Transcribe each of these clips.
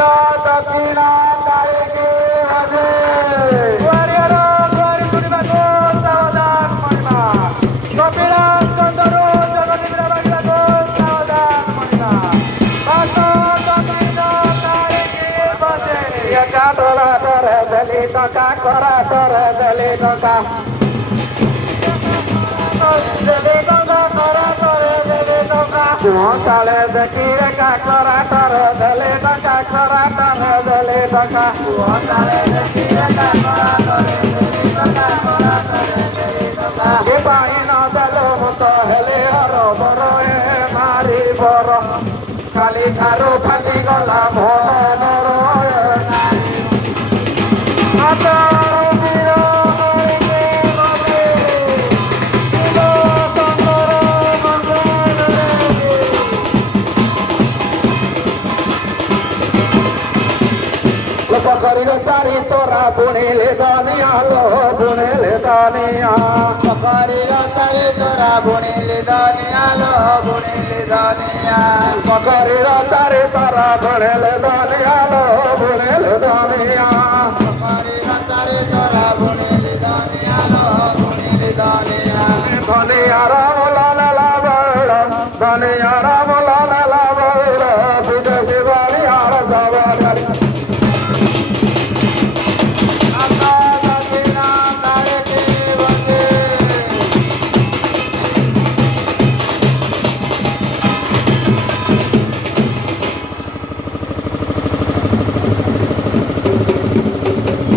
দক্ষিণ কালীকে ভজে হরিহর হরি শুনিবাকু সাবধান মণিমা কপিলাস চন্দ্র জগদীন্দ্র বাগিবাকু সাবধান মণিমা দক্ষিণ কালীকে ভজে একা তোলা করে দলি টকা করা করে দলি টকা কালে দেখি রেখা করা কর দলে টাকা করা কর দলে টাকা কালে দেখি রেখা করা করে টাকা করা করে দলে পাই না দল মত হেলে হর বড় এ মারি বড় কালি ঠারু ফাটি গলা ভর पकड़ी तारी तोरा बुनेले दानिया लो बुनेले दानिया पकड़ी तारी तोरा बुनेले दानिया लो बुनेले दानिया पकड़ी तारी तोरा बुनेले दानिया लो बुनेले दानिया पकड़ी तारी तोरा बुनेले दानिया लो बुनेले दानिया धनिया राम लाला लावड़ धनिया राम लाला लावड़ विदेशी वाली आर सवारी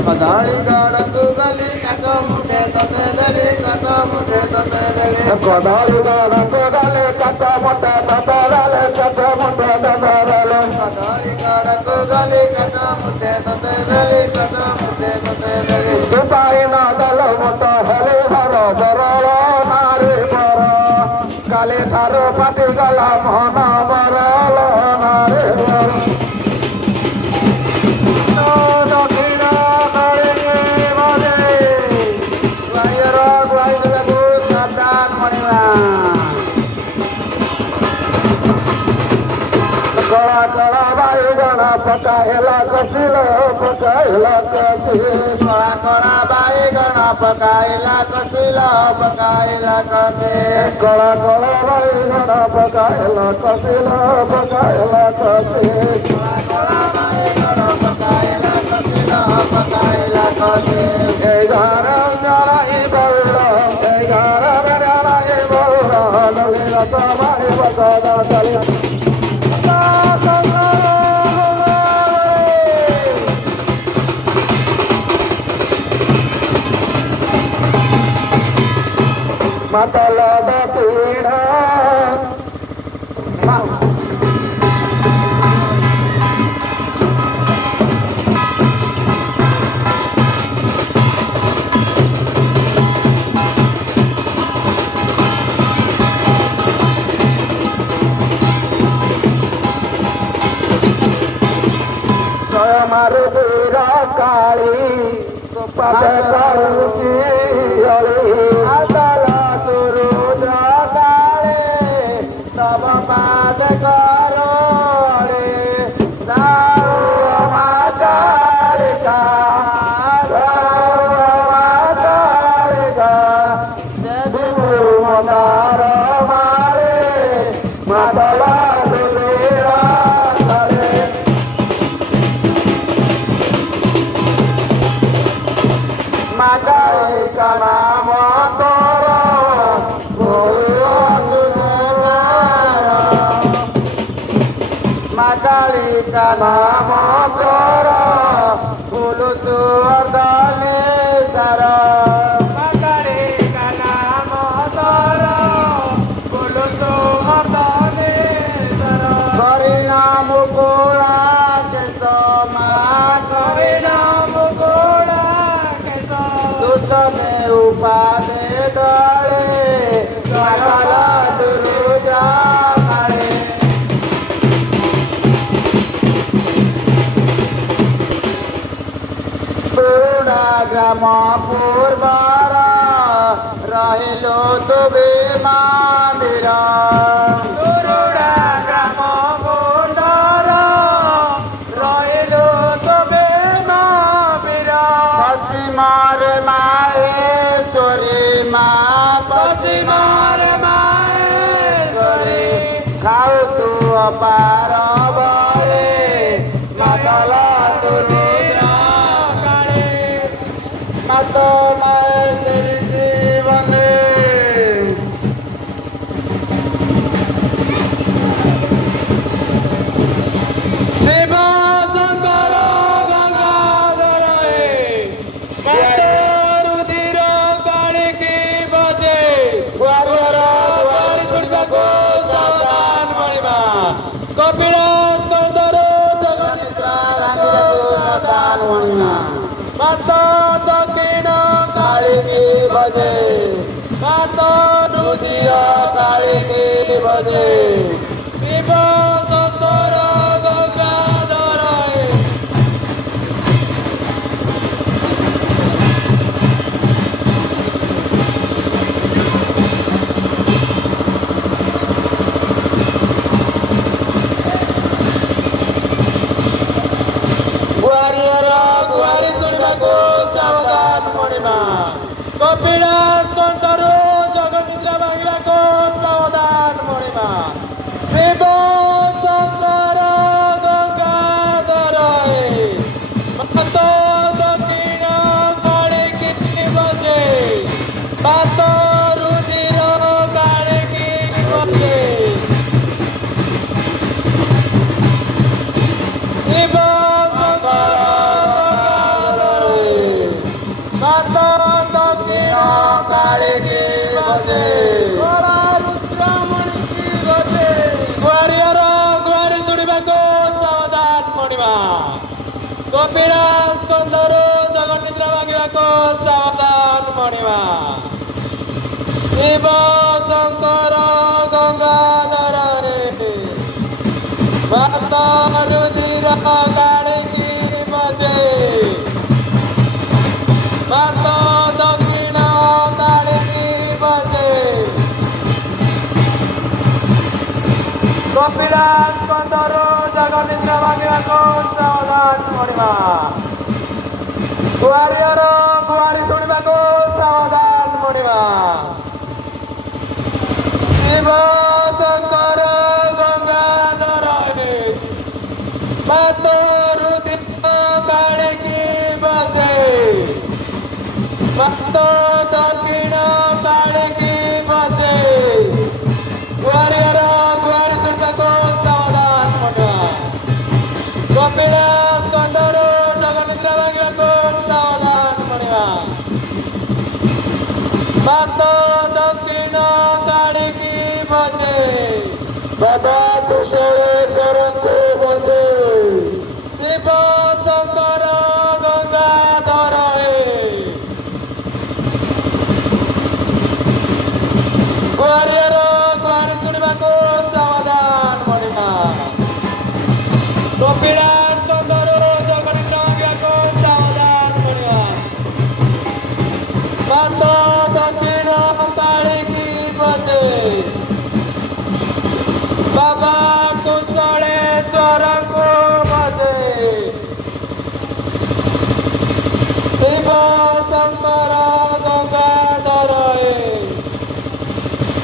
कदाली गाड़ू गली कटो मुठे तते दली कटो मुठे तते दली कदाली गाड़ू गली कटो मुठे तते दली कटो मुठे तते दली कदाली गाड़ू गली कटो मुठे तते दली कटो मुठे तते दली दुपाई ना दलो मुठो हले हरो बरो नारी बरो काले थारो पाटी गला मोहना बरो नारी बरो पकाएला कसिलो पकाएला कसिलो कड़ा बाईगण पकाएला कसिलो पकाएला कसे कड़ा बाईगण पकाएला कसिलो पकाएला कसे कड़ा बाईगण पकाएला कसिलो पकाएला कसे ए घर जलाई बौरा ए घर जलाई बौरा लले रता बाई बता चले मतला दीड़ा मारे तेरा काली पद करुची अली तुरुदा काले तब पाद करो दारू मातारिका मदार मारे मतला का नाम तोरा बोलो तो अर्दाले सारा मकारे का नाम तोरा बोलो तो अर्दाले सारा करे नाम गोड़ा के समा करे नाम गोड़ा के समा दूध में उपादे डाले काला दुरुजा ग्राम पूर्वार रहिलो तुबे मंदिर तुरुड़ा ग्राम पूर्वार रहे ମାତ ରୁଧିର କାଳିକି ଭଜେ ଶିବ ଶଙ୍କର ଗଙ୍ଗାଧର ଗୁହାରି ଶୁଣିବାକୁ ସାବଧାନ ମଣିମା କପିଳାସ କଣ୍ଠରୁ ଜଗନିଦ୍ରା ଭାଙ୍ଗିବାକୁ ସାବଧାନ ମଣିମା ଶିବ ଶଙ୍କର ଗଙ୍ଗାଧର ମାତ ଦକ୍ଷିଣ କାଳିକି ବଜେ ମାତ ରୁଧିର କାଳିକି ବଜେ ଶିବ କପିଳାସ କନ୍ଧରୁ ଜଗନିଦ୍ରା ଭାଙ୍ଗିବାକୁ ସାବଧାନ ମଣିମା ଶିବ ଶଙ୍କର ଗଙ୍ଗାଧର ମାତ ରୁଧିର କାଳିକି ବଜେ ମାତ ଦକ୍ଷିଣ କାଳିକି ବଜେ କପିଳାସ କନ୍ଧରୁ ଜଗନିଦ୍ରା ଭାଙ୍ଗିବାକୁ ସାବଧାନ ମଣିମା ଗୁହାରି ଶୁଣିବାକୁ ସାବଧାନ ମଣିମା ଶିବ ଶଙ୍କର ଗଙ୍ଗାଧର ମାତ ରୁଧିର କାଳିକି ବଜେ ମାତ ଦକ୍ଷିଣ କାଳିକି ବଜେ ଗୁହାରି ଶୁଣିବାକୁ ସାବଧାନ ମଣିମା କପିଳାସ କନ୍ଧରୁ ଜଗନିଦ୍ରା ଭାଙ୍ଗିବାକୁ ସାବଧାନ ମଣିମା ମାତ ଦକ୍ଷିଣ କାଳିକି ବଜେ ବାବା କୁଶଳେଶ୍ୱରଙ୍କୁ ବଜେ ଶିବ ଶଙ୍କର ଗଙ୍ଗାଧର ଗୁହାରି ଶୁଣିବାକୁ ସାବଧାନ ମଣିମା କପିଳାସ କନ୍ଧରୁ ଜଗନିଦ୍ରା ଭାଙ୍ଗିବାକୁ ସାବଧାନ ମଣିମା ମାତ ଦକ୍ଷିଣ କାଳିକି ବଜେ ବାବା କୁଶଳେଶ୍ୱରଙ୍କୁ ବଜେ ଶିବ ଶଙ୍କର ଗଙ୍ଗାଧର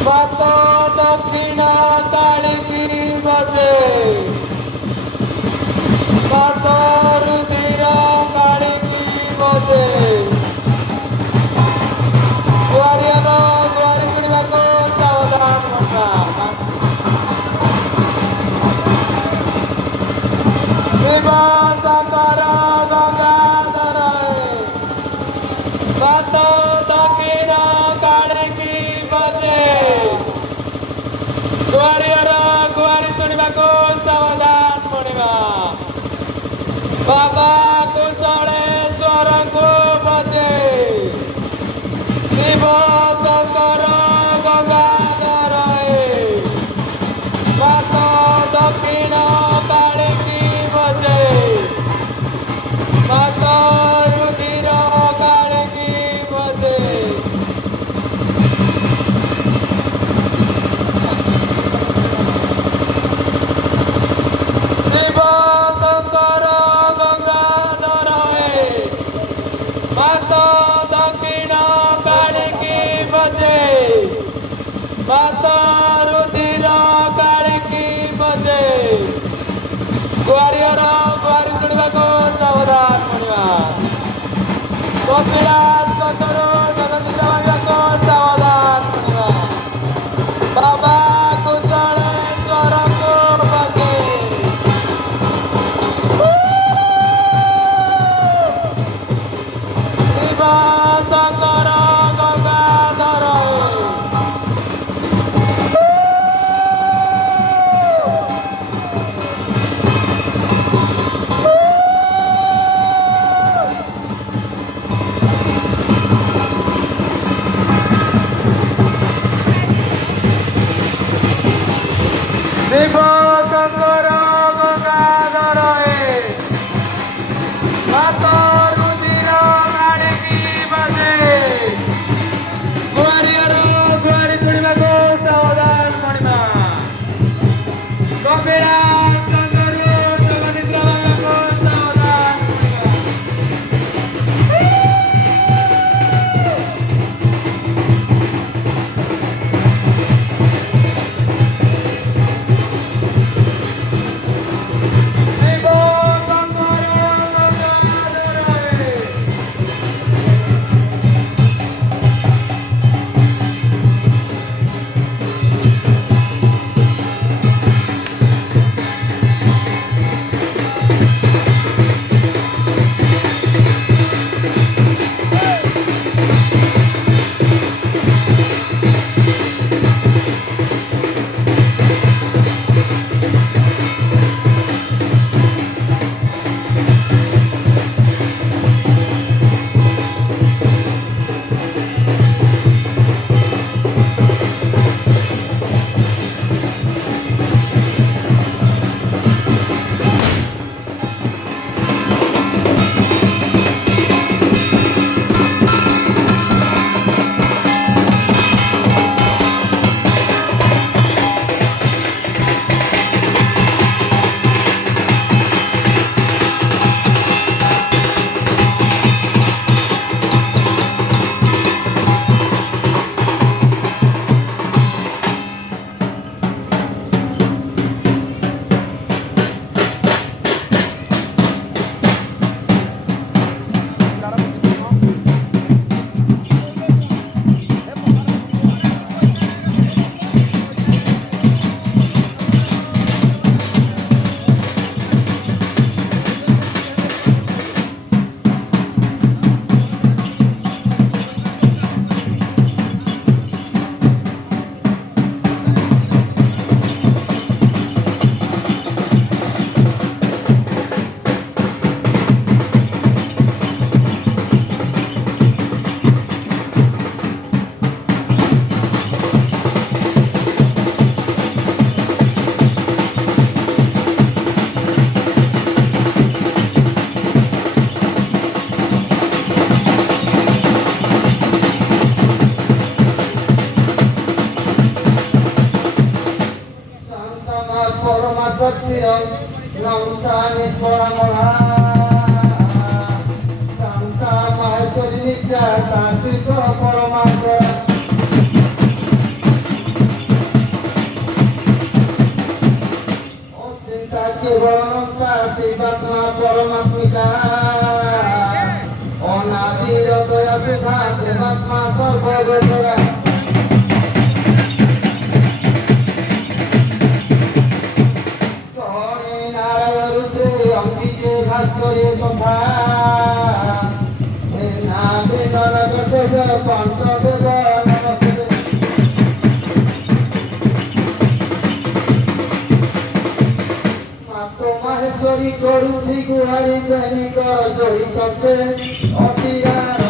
ମାତ ଦକ୍ଷିଣ କାଳିକି ବଜେ ମାତ ରୁଧିର କାଳିକି ବଜେ ଗୁହାରି ଶୁଣିବାକୁ ସାବଧାନ ଶିବ ଶଙ୍କର ଗଙ୍ଗାଧର ମାତ ଦକ୍ଷିଣ କାଳିକି ବଜେ ଗୁହାରି ଶୁଣିବାକୁ ସାବଧାନ ମଣିମା ବାବା କୁଶଳେଶ୍ୱରଙ୍କୁ ବଜେ ଶିବ ଶଙ୍କର ଗଙ୍ଗାଧର ମାତ ଦକ୍ଷିଣ କାଳିକି ବଜେ ମାତ ରୁଧିର କାଳିକି ବଜେ ଶିବ ଶଙ୍କର ଗଙ୍ଗାଧର ମାତ ଦକ୍ଷିଣ କାଳିକି ବଜେ ମାତ ରୁଧିର କାଳିକି ବଜେ ଗୁହାରି ଶୁଣିବାକୁ ସାବଧାନ ମଣିମା କପିଳାସ କନ୍ଧରୁ ଜଗନିଦ୍ରା ଭାଙ୍ଗିବାକୁ ସାବଧାନ ମଣିମା ବାବା କୁଶଳେଶ୍ୱରଙ୍କୁ ବଜେ ଶିବ ଶଙ୍କର ଗଙ୍ଗାଧର শিব শঙ্কর গঙ্গাধর হে হাত রুধির কাঢ়িকি বাজে গুয়ারিয়ার গুয়ারি ଶୁଣିବାକୁ ସାବଧାନ ଶୁଣିବା କବିରା ଚନ୍ଦରୁ ଜଗନିଦ୍ରା ବାବାକୁ ସାବଧାନ পরমাত্মিকা অনাদির দয়া সুখা দেবাত্মা সর্বগোচরা অঙ্কিতে ভাস্করে তথা পঞ্চদেব মাহেশ্বরী করুছি গুহারি প্রেমিক জড়িত অতিরার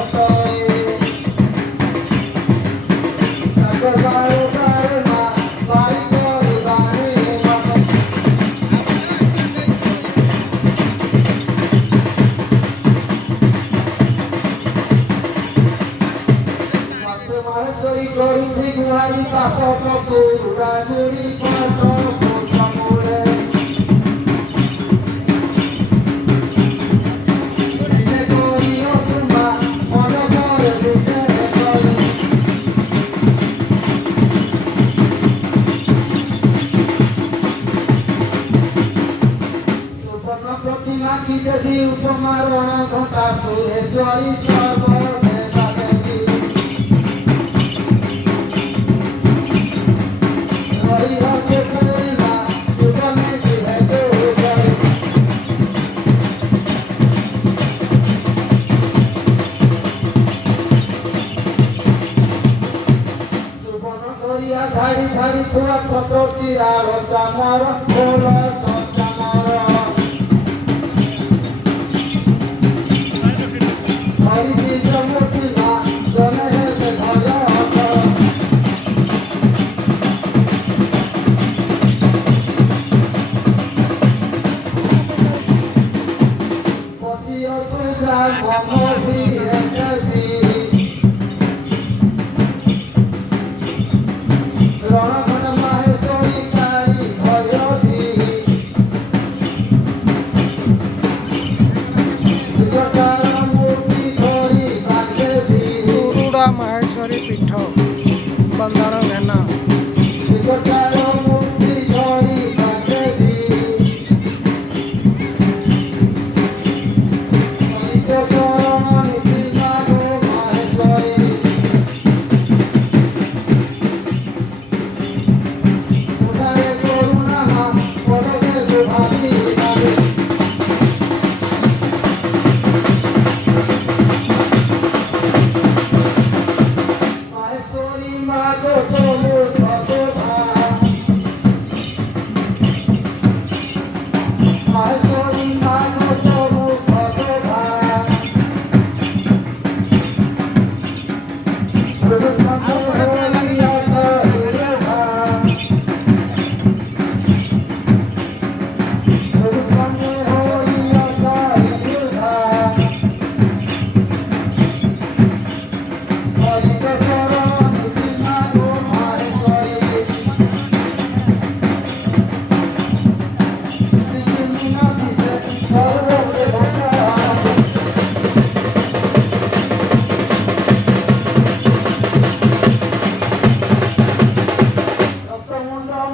করুছি গুহারি পাশ পুরাগুড়ি প্রতিমা কি দেবী উপমারণ ঘটা সুরেশ্বরী সর্বদেবা দেবী হরিহসে প্রেমা জীবনে বিভেদ করে সুবর্ণ করিয়া ধাড়ি ধাড়ি থোড়া ছোট চিরার চামর ফুল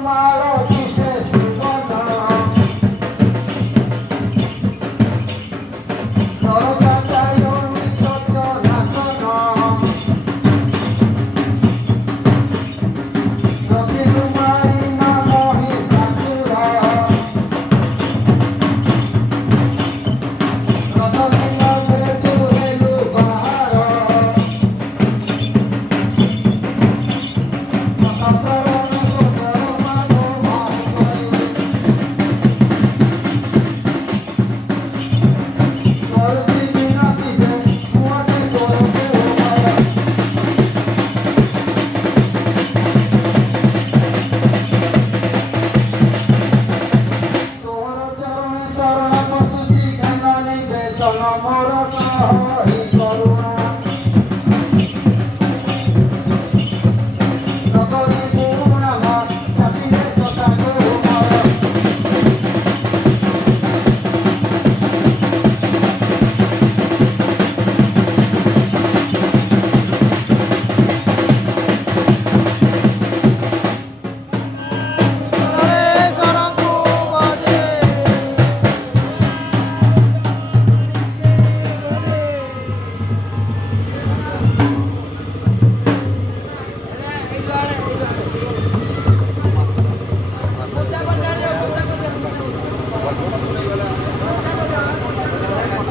আমার